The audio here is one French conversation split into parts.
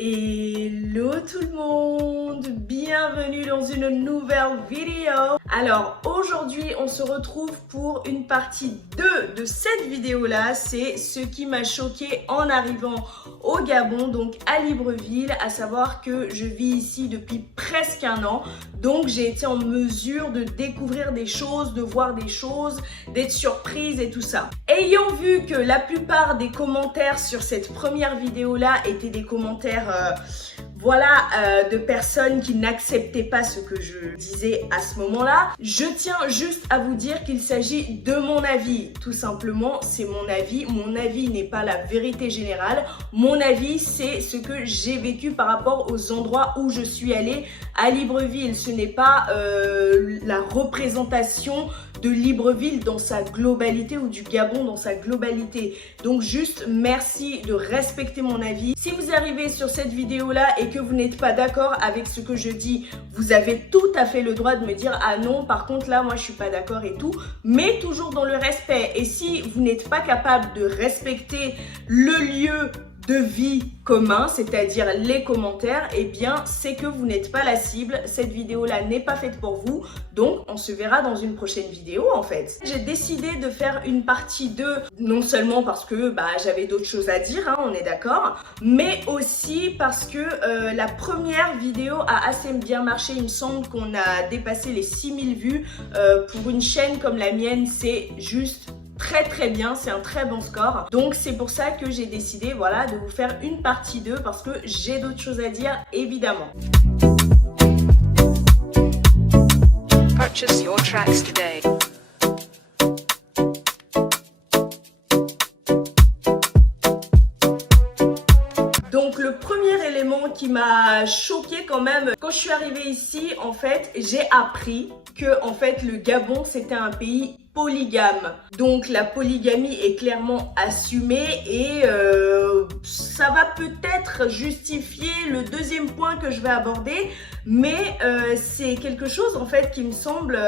Hello tout le monde, bienvenue dans une nouvelle vidéo. Alors aujourd'hui on se retrouve pour une partie 2 de cette vidéo là. C'est ce qui m'a choqué en arrivant au Gabon, donc à Libreville, à savoir que je vis ici depuis presque un an. Donc j'ai été en mesure de découvrir des choses, de voir des choses, d'être surprise et tout ça. Ayant vu que la plupart des commentaires sur cette première vidéo là étaient des commentaires de personnes qui n'acceptaient pas ce que je disais à ce moment-là. Je tiens juste à vous dire qu'il s'agit de mon avis. Tout simplement, c'est mon avis. Mon avis n'est pas la vérité générale. Mon avis, c'est ce que j'ai vécu par rapport aux endroits où je suis allée à Libreville. Ce n'est pas la représentation de Libreville dans sa globalité ou du Gabon dans sa globalité. Donc juste merci de respecter mon avis. Si vous arrivez sur cette vidéo là et que vous n'êtes pas d'accord avec ce que je dis, vous avez tout à fait le droit de me dire ah non, par contre là moi je suis pas d'accord et tout, mais toujours dans le respect. Et si vous n'êtes pas capable de respecter le lieu de vie commun, c'est-à-dire les commentaires, eh bien c'est que vous n'êtes pas la cible. Cette vidéo là n'est pas faite pour vous, donc on se verra dans une prochaine vidéo en fait. J'ai décidé de faire une partie 2, non seulement parce que j'avais d'autres choses à dire, on est d'accord, mais aussi parce que la première vidéo a assez bien marché. Il me semble qu'on a dépassé les 6000 vues. Pour une chaîne comme la mienne, c'est juste très bien, c'est un très bon score. Donc c'est pour ça que j'ai décidé de vous faire une partie 2 parce que j'ai d'autres choses à dire évidemment. Purchase your tracks today. Donc le premier élément qui m'a choqué quand même, quand je suis arrivée ici, en fait, j'ai appris que en fait le Gabon c'était un pays polygame. Donc la polygamie est clairement assumée et ça va peut-être justifier le deuxième point que je vais aborder, mais c'est quelque chose en fait qui me semble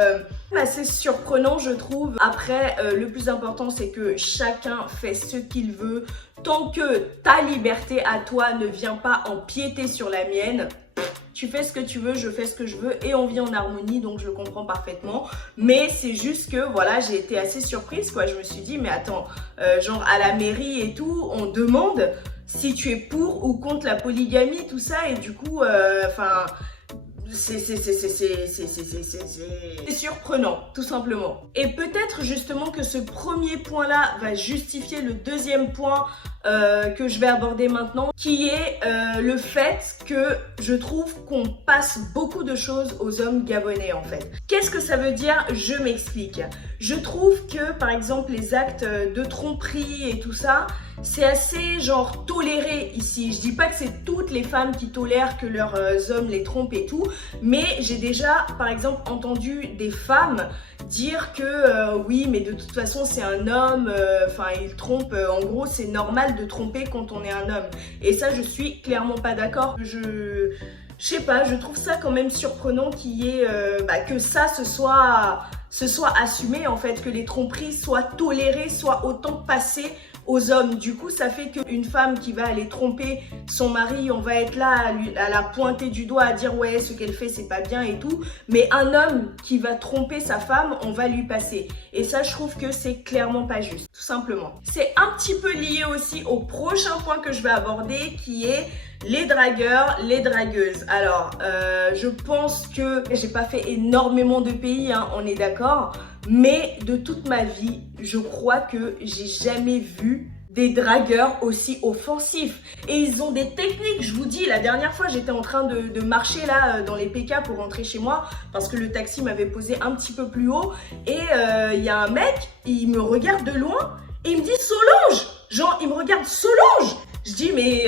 assez surprenant, je trouve. Après, le plus important c'est que chacun fait ce qu'il veut. Tant que ta liberté à toi ne vient pas empiéter sur la mienne, tu fais ce que tu veux, je fais ce que je veux et on vit en harmonie, donc je le comprends parfaitement. Mais c'est juste que j'ai été assez surprise quoi. Je me suis dit mais attends, genre à la mairie et tout, on demande si tu es pour ou contre la polygamie, tout ça, et du coup c'est surprenant, tout simplement. Et peut-être justement que ce premier point-là va justifier le deuxième point que je vais aborder maintenant, qui est le fait que je trouve qu'on passe beaucoup de choses aux hommes gabonais en fait. Qu'est-ce que ça veut dire? Je m'explique. Je trouve que par exemple les actes de tromperie et tout ça, c'est assez genre toléré ici. Je dis pas que c'est toutes les femmes qui tolèrent que leurs hommes les trompent et tout, mais j'ai déjà par exemple entendu des femmes dire que oui mais de toute façon c'est un homme, il trompe, en gros c'est normal de tromper quand on est un homme. Et ça je suis clairement pas d'accord. Je sais pas, je trouve ça quand même surprenant qu'il y ait que ça se soit assumé en fait, que les tromperies soient tolérées, soient autant passées aux hommes. Du coup ça fait qu'une femme qui va aller tromper son mari, on va être là à la pointer du doigt, à dire ouais ce qu'elle fait c'est pas bien et tout, mais un homme qui va tromper sa femme, on va lui passer. Et ça je trouve que c'est clairement pas juste, tout simplement. C'est un petit peu lié aussi au prochain point que je vais aborder, qui est les dragueurs, les dragueuses. Alors, je pense que j'ai pas fait énormément de pays, on est d'accord, mais de toute ma vie, je crois que j'ai jamais vu des dragueurs aussi offensifs. Et ils ont des techniques, je vous dis, la dernière fois j'étais en train de marcher là dans les PK pour rentrer chez moi parce que le taxi m'avait posé un petit peu plus haut et il y a un mec, il me regarde de loin et il me dit Solange, genre il me regarde Solange. Je dis mais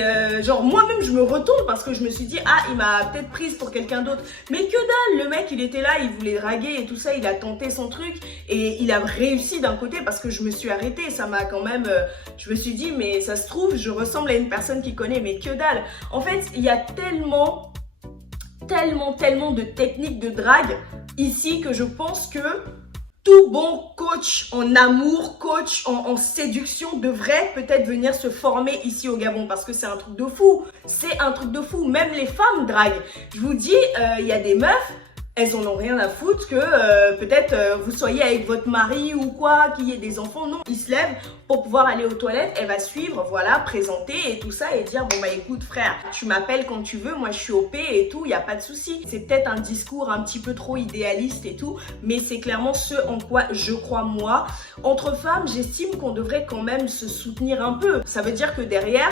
moi-même je me retourne parce que je me suis dit ah il m'a peut-être prise pour quelqu'un d'autre, mais que dalle, le mec il était là, il voulait draguer et tout ça, il a tenté son truc et il a réussi d'un côté parce que je me suis arrêtée. Ça m'a quand même, je me suis dit mais ça se trouve je ressemble à une personne qui connaît, mais que dalle. En fait il y a tellement de techniques de drague ici que je pense que tout bon coach en amour, coach en séduction devrait peut-être venir se former ici au Gabon parce que c'est un truc de fou. C'est un truc de fou. Même les femmes draguent. Je vous dis, il y a des meufs, elles en ont rien à foutre que peut-être vous soyez avec votre mari ou quoi, qu'il y ait des enfants. Non, ils se lèvent pour pouvoir aller aux toilettes. Elle va suivre, voilà, présenter et tout ça et dire bon bah écoute frère, tu m'appelles quand tu veux, moi je suis OP et tout, il n'y a pas de souci. C'est peut-être un discours un petit peu trop idéaliste et tout, mais c'est clairement ce en quoi je crois moi. Entre femmes, j'estime qu'on devrait quand même se soutenir un peu. Ça veut dire que derrière,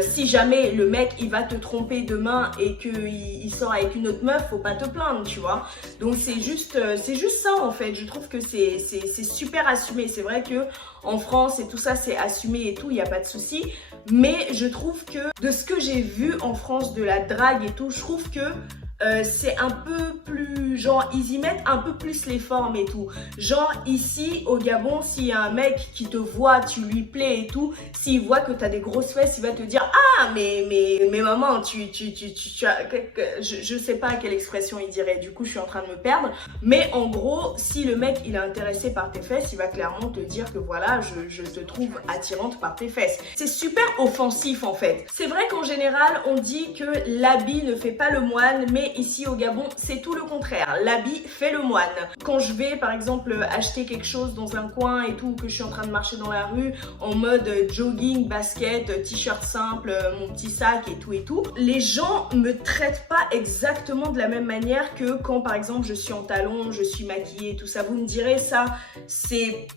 si jamais le mec il va te tromper demain et qu'il sort avec une autre meuf, faut pas te plaindre, tu vois. Donc c'est juste ça en fait. Je trouve que c'est super assumé. C'est vrai que en France et tout ça c'est assumé et tout, il n'y a pas de souci. Mais je trouve que de ce que j'ai vu en France de la drague et tout, je trouve que c'est un peu plus, genre, ils y mettent un peu plus les formes et tout. Genre, ici, au Gabon, s'il y a un mec qui te voit, tu lui plais et tout, s'il voit que t'as des grosses fesses, il va te dire « Ah, mais maman, tu as... » Je sais pas quelle expression il dirait, du coup, je suis en train de me perdre. Mais en gros, si le mec, il est intéressé par tes fesses, il va clairement te dire que voilà, je te trouve attirante par tes fesses. C'est super offensif, en fait. C'est vrai qu'en général, on dit que l'habit ne fait pas le moine, mais ici au Gabon, c'est tout le contraire. L'habit fait le moine. Quand je vais par exemple acheter quelque chose dans un coin et tout, que je suis en train de marcher dans la rue en mode jogging, basket, t-shirt simple, mon petit sac et tout, les gens me traitent pas exactement de la même manière que quand par exemple je suis en talons, je suis maquillée, tout ça. Vous me direz ça, c'est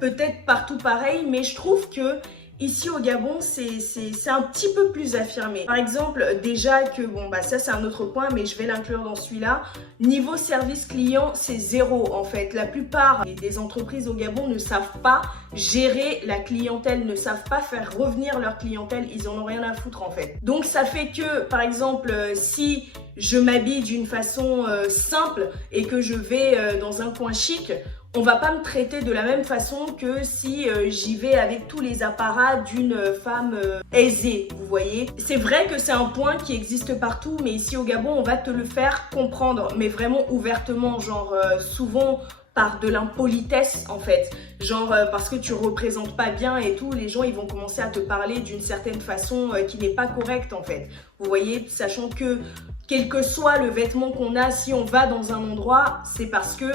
peut-être partout pareil, mais je trouve que ici au Gabon, c'est un petit peu plus affirmé. Par exemple, déjà que, bon bah ça c'est un autre point, mais je vais l'inclure dans celui-là. Niveau service client, c'est zéro en fait. La plupart des entreprises au Gabon ne savent pas gérer la clientèle, ne savent pas faire revenir leur clientèle, ils en ont rien à foutre en fait. Donc ça fait que, par exemple, si je m'habille d'une façon simple et que je vais dans un coin chic, on va pas me traiter de la même façon que si j'y vais avec tous les apparats d'une femme aisée, vous voyez. C'est vrai que c'est un point qui existe partout, mais ici au Gabon, on va te le faire comprendre, mais vraiment ouvertement, genre souvent par de l'impolitesse en fait, genre parce que tu représentes pas bien et tout, les gens ils vont commencer à te parler d'une certaine façon qui n'est pas correcte en fait, vous voyez, sachant que quel que soit le vêtement qu'on a, si on va dans un endroit, c'est parce que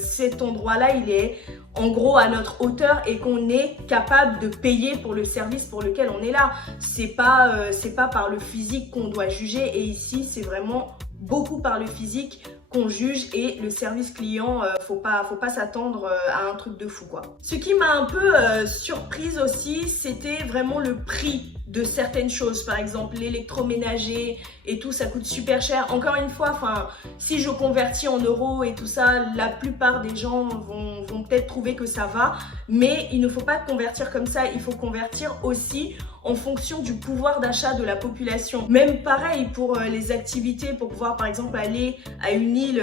cet endroit-là, il est en gros à notre hauteur et qu'on est capable de payer pour le service pour lequel on est là. C'est pas par le physique qu'on doit juger et ici, c'est vraiment beaucoup par le physique qu'on juge et le service client, faut pas s'attendre à un truc de fou quoi. Ce qui m'a un peu surprise aussi, c'était vraiment le prix de certaines choses, par exemple l'électroménager et tout, ça coûte super cher. Encore une fois, enfin, si je convertis en euros et tout ça, la plupart des gens vont peut-être trouver que ça va, mais il ne faut pas convertir comme ça, il faut convertir aussi en fonction du pouvoir d'achat de la population. Même pareil pour les activités, pour pouvoir par exemple aller à une île,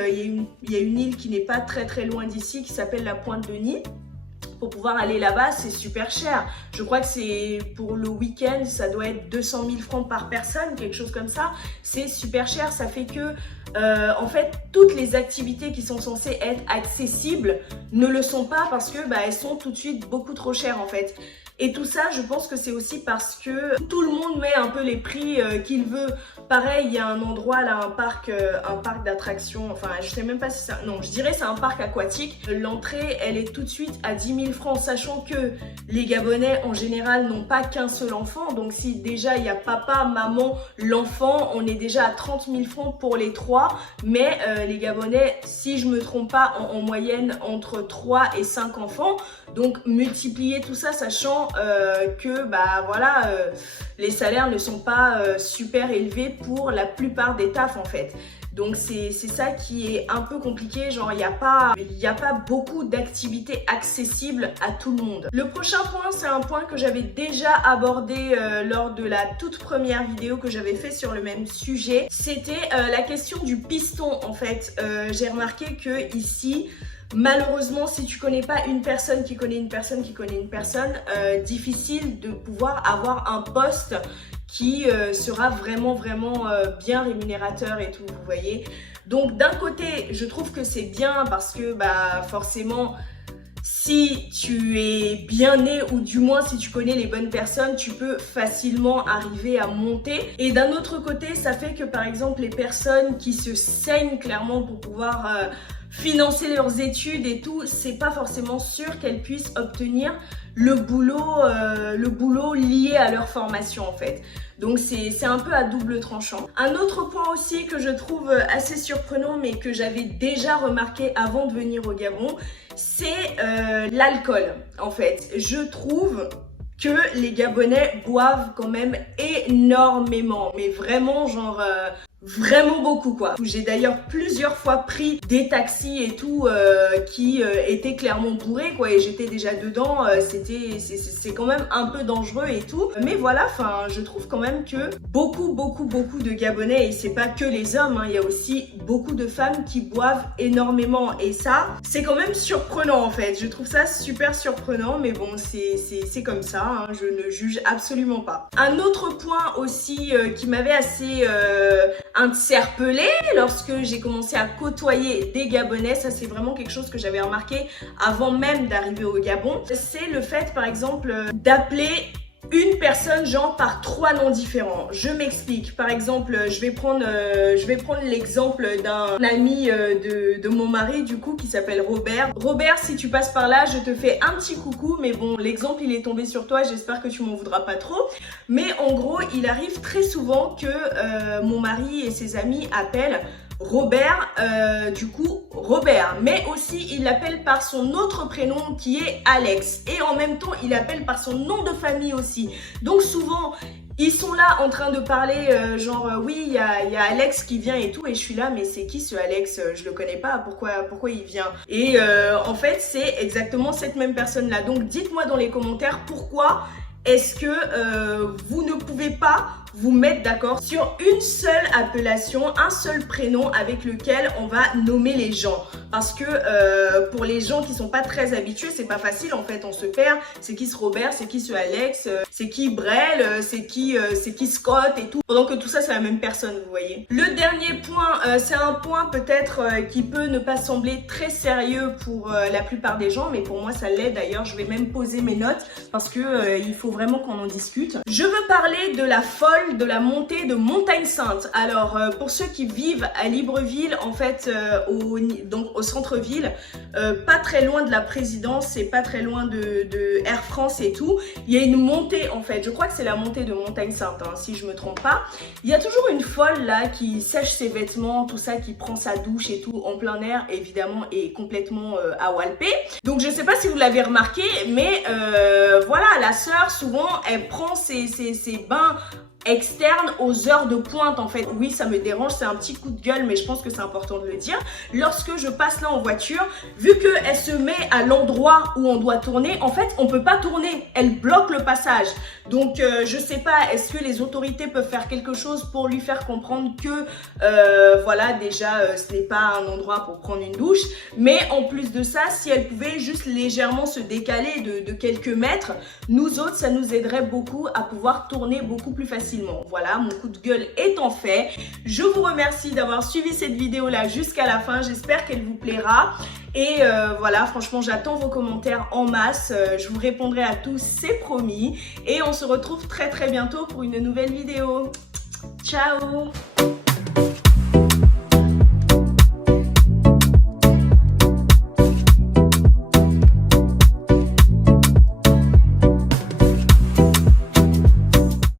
il y a une île qui n'est pas très loin d'ici, qui s'appelle la Pointe de Nid. Pour pouvoir aller là-bas, c'est super cher. Je crois que c'est pour le week-end, ça doit être 200 000 francs par personne, quelque chose comme ça. C'est super cher, ça fait que, en fait, toutes les activités qui sont censées être accessibles ne le sont pas parce que elles sont tout de suite beaucoup trop chères en fait. Et tout ça, je pense que c'est aussi parce que tout le monde met un peu les prix qu'il veut. Pareil, il y a un endroit là, un parc d'attractions, enfin je sais même pas si ça... Non, je dirais c'est un parc aquatique. L'entrée, elle est tout de suite à 10 000 francs, sachant que les Gabonais en général n'ont pas qu'un seul enfant. Donc si déjà il y a papa, maman, l'enfant, on est déjà à 30 000 francs pour les trois. Mais les Gabonais, si je me trompe pas, en moyenne entre 3 et 5 enfants. Donc multiplier tout ça, sachant que voilà, les salaires ne sont pas super élevés pour la plupart des tafs en fait. Donc c'est ça qui est un peu compliqué, genre il n'y a pas beaucoup d'activités accessibles à tout le monde. Le prochain point, c'est un point que j'avais déjà abordé lors de la toute première vidéo que j'avais fait sur le même sujet. C'était la question du piston en fait. J'ai remarqué que ici, malheureusement, si tu connais pas une personne qui connaît une personne qui connaît une personne, difficile de pouvoir avoir un poste qui sera vraiment bien rémunérateur et tout, vous voyez. Donc d'un côté, je trouve que c'est bien parce que forcément, si tu es bien né ou du moins si tu connais les bonnes personnes, tu peux facilement arriver à monter. Et d'un autre côté, ça fait que par exemple les personnes qui se saignent clairement pour pouvoir financer leurs études et tout, c'est pas forcément sûr qu'elles puissent obtenir le boulot lié à leur formation en fait. Donc c'est un peu à double tranchant. Un autre point aussi que je trouve assez surprenant mais que j'avais déjà remarqué avant de venir au Gabon, c'est l'alcool en fait. Je trouve que les Gabonais boivent quand même énormément, mais vraiment genre vraiment beaucoup quoi. J'ai d'ailleurs plusieurs fois pris des taxis et tout qui étaient clairement bourrés quoi, et j'étais déjà dedans, c'est quand même un peu dangereux et tout. Mais voilà, enfin je trouve quand même que beaucoup de Gabonais, et c'est pas que les hommes, hein, il y a aussi beaucoup de femmes qui boivent énormément, et ça c'est quand même surprenant en fait. Je trouve ça super surprenant, mais bon c'est comme ça, hein, je ne juge absolument pas. Un autre point aussi qui m'avait assez interpellée lorsque j'ai commencé à côtoyer des Gabonais, ça c'est vraiment quelque chose que j'avais remarqué avant même d'arriver au Gabon, c'est le fait par exemple d'appeler une personne genre par 3 noms différents. Je m'explique. Par exemple, je vais prendre l'exemple d'un ami de mon mari du coup qui s'appelle Robert. Robert, si tu passes par là, je te fais un petit coucou, mais bon, l'exemple il est tombé sur toi, j'espère que tu m'en voudras pas trop. Mais en gros, il arrive très souvent que mon mari et ses amis appellent Robert, du coup Robert, mais aussi il l'appelle par son autre prénom qui est Alex, et en même temps il l'appelle par son nom de famille aussi. Donc souvent ils sont là en train de parler oui il y a Alex qui vient et tout, et je suis là mais c'est qui ce Alex, je le connais pas, pourquoi il vient. Et en fait c'est exactement cette même personne là. Donc dites-moi dans les commentaires pourquoi est-ce que vous ne pouvez pas vous mettre d'accord sur une seule appellation, un seul prénom avec lequel on va nommer les gens. Parce que pour les gens qui sont pas très habitués, c'est pas facile en fait, on se perd. C'est qui ce Robert, c'est qui ce Alex, c'est qui Brel, c'est qui Scott et tout. Pendant que tout ça c'est la même personne, vous voyez. Le dernier point, c'est un point peut-être qui peut ne pas sembler très sérieux pour la plupart des gens, mais pour moi ça l'est d'ailleurs. Je vais même poser mes notes parce que il faut vraiment qu'on en discute. Je veux parler de la folle de la montée de Montagne Sainte. Alors pour ceux qui vivent à Libreville, en fait donc au centre-ville, pas très loin de la présidence et pas très loin de Air France et tout, il y a une montée en fait, je crois que c'est la montée de Montagne Sainte, hein, si je me trompe pas. Il y a toujours une folle là qui sèche ses vêtements, tout ça, qui prend sa douche et tout en plein air évidemment, et complètement à Walpé. Donc je sais pas si vous l'avez remarqué, mais voilà, la sœur souvent elle prend ses bains externe aux heures de pointe en fait. Oui, ça me dérange, c'est un petit coup de gueule, mais je pense que c'est important de le dire. Lorsque je passe là en voiture, vu qu'elle se met à l'endroit où on doit tourner, en fait on peut pas tourner, elle bloque le passage. Donc je sais pas, est-ce que les autorités peuvent faire quelque chose pour lui faire comprendre que voilà, déjà ce n'est pas un endroit pour prendre une douche, mais en plus de ça, si elle pouvait juste légèrement se décaler de quelques mètres, nous autres ça nous aiderait beaucoup à pouvoir tourner beaucoup plus facilement. Voilà, mon coup de gueule étant fait, je vous remercie d'avoir suivi cette vidéo là jusqu'à la fin, j'espère qu'elle vous plaira. Et voilà, franchement j'attends vos commentaires en masse, je vous répondrai à tous, c'est promis. Et on se retrouve très bientôt pour une nouvelle vidéo. Ciao!